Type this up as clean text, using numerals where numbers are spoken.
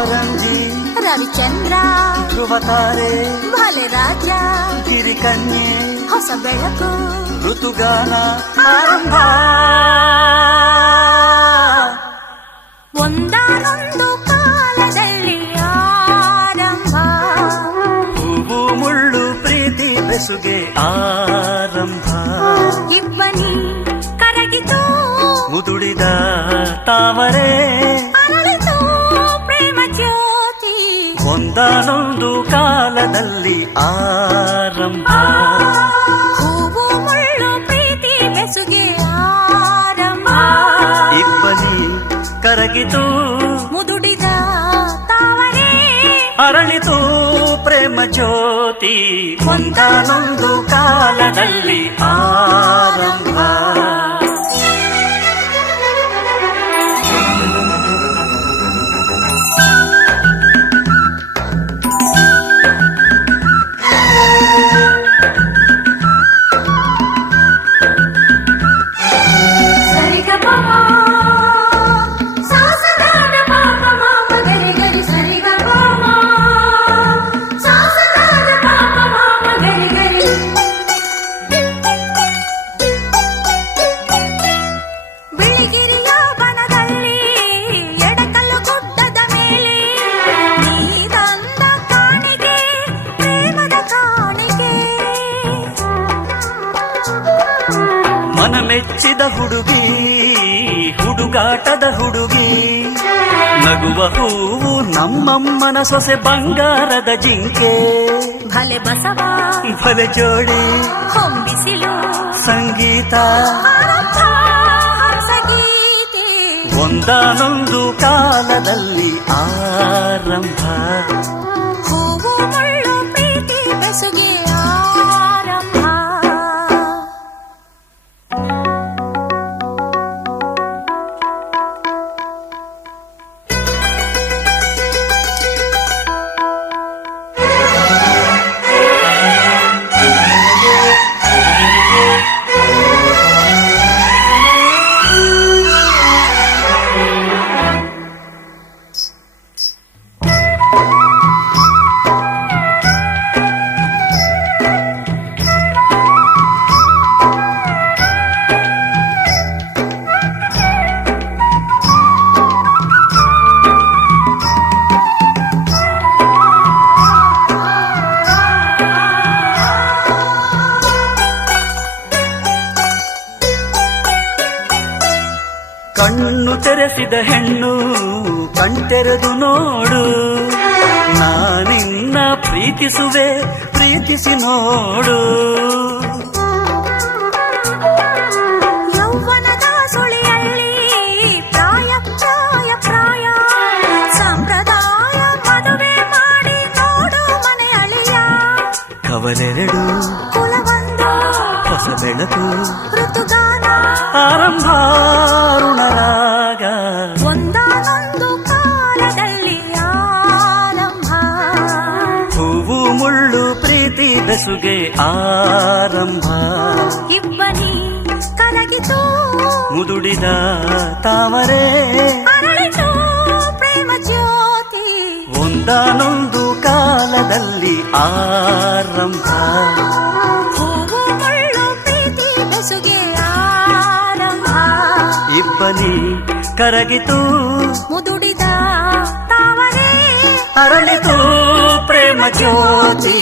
ಅಪರಂಜಿ ರವಿಚಂದ್ರ ಧ್ರುವತಾರೆ ಭಲೆ ರಾಜ ಗಿರಿಕನ್ಯೆ ಹೊಸ ಬೆಳಕು ಋತುಗಾನ ಆರಂಭ ಒಂದಾನೊಂದು ಕಾಲದಲ್ಲಿ ಆರಂಭ ಹೂವು ಮುಳ್ಳು ಪ್ರೀತಿ ಬೆಸುಗೆ ಆರಂಭ ಇಬ್ಬನಿ ಕರಗಿತು ಮುದುಡಿದ ತಾವರೆ ಅರಳಿತು ಪ್ರೇಮ ಜ್ಯೋತಿ ಒಂದಾನೊಂದು ಕಾಲದಲ್ಲಿ ಆರಂಭ ಹೂವು ಮುಳ್ಳು ಪ್ರೀತಿ ಬೆಸುಗೆ ಆರಂಭ ಇಬ್ಬನಿ ಕರಗಿತು ಮುದುಡಿದ ತಾವರೆ ಅರಳಿತು ಪ್ರೇಮ ಜ್ಯೋತಿ ಒಂದಾನೊಂದು ಕಾಲದಲ್ಲಿ ಆರಂಭ ಬಿಳಿಗಿರಿಯ ಬನದಲ್ಲಿ ಎಡಕಲ್ಲು ಗುಡ್ಡದ ಮೇಲೆ ನೀ ತಂದ ಕಾಣಿಗೆ ಪ್ರೇಮದ ಕಾಣಿಗೆ ಮನಮೆಚ್ಚಿದ ಹುಡುಗಿ ಹುಡುಗಾಟದ ಹುಡುಗಿ ನಗುವ ಹೂವು ನಮ್ಮಮ್ಮನ ಸೊಸೆ ಬಂಗಾರದ ಜಿಂಕೆ ಭಲೆ ಬಸವ ಭಲೆ ಜೋಡಿ ಹೊಂಬಿಸಿಲು ಸಂಗೀತ ಆರಂಭ ಹಂಸಗೀತೆ ಒಂದಾನೊಂದು ಕಾಲದಲ್ಲಿ ಆರಂಭ ಹೂವು ಮುಳ್ಳು ಪ್ರೀತಿ ಬೆಸುಗೆ ಆರಂಭ ಕಣ್ಣು ತೆರೆಸಿದ ಹೆಣ್ಣು ಕಣ್ತೆರೆದು ನೋಡು ನಾನಿನ್ನ ಪ್ರೀತಿಸುವೆ ಪ್ರೀತಿಸಿ ನೋಡು ಯೌವನದ ಸುಳಿಯಲ್ಲಿ ಪ್ರಾಯ ಪ್ರಾಯ ಪ್ರಾಯ ಸಂಪ್ರದಾಯ ಮದುವೆ ಮಾಡಿ ನೋಡು ಮನೆ ಅಳಿಯ ಕವಲೆರಡು ಕುಲವೊಂದು ಹೊಸ ಬೆಳಕು ಋತುಗಾನ ಆರಂಭ ಋಣರಾಗ ಒಂದಾನೊಂದು ಕಾಲದಲ್ಲಿ ಆರಂಭ ಹೂವು ಮುಳ್ಳು ಪ್ರೀತಿ ಬೆಸುಗೆ ಆರಂಭ ಇಬ್ಬನಿ ಕರಗಿತು ಮುದುಡಿದ ತಾವರೆ ಅರಳಿತು ಪ್ರೇಮ ಜ್ಯೋತಿ ಒಂದಾನೊಂದು ಕಾಲದಲ್ಲಿ ಆರಂಭ ಹೂವು ಮುಳ್ಳು ಪ್ರೀತಿ ಬೆಸುಗೆ ಆರಂಭ ಇಬ್ಬನಿ ಕರಗಿತು ಮುದುಡಿದ ತಾವರೆ ಅರಳಿತು ಪ್ರೇಮ ಜ್ಯೋತಿ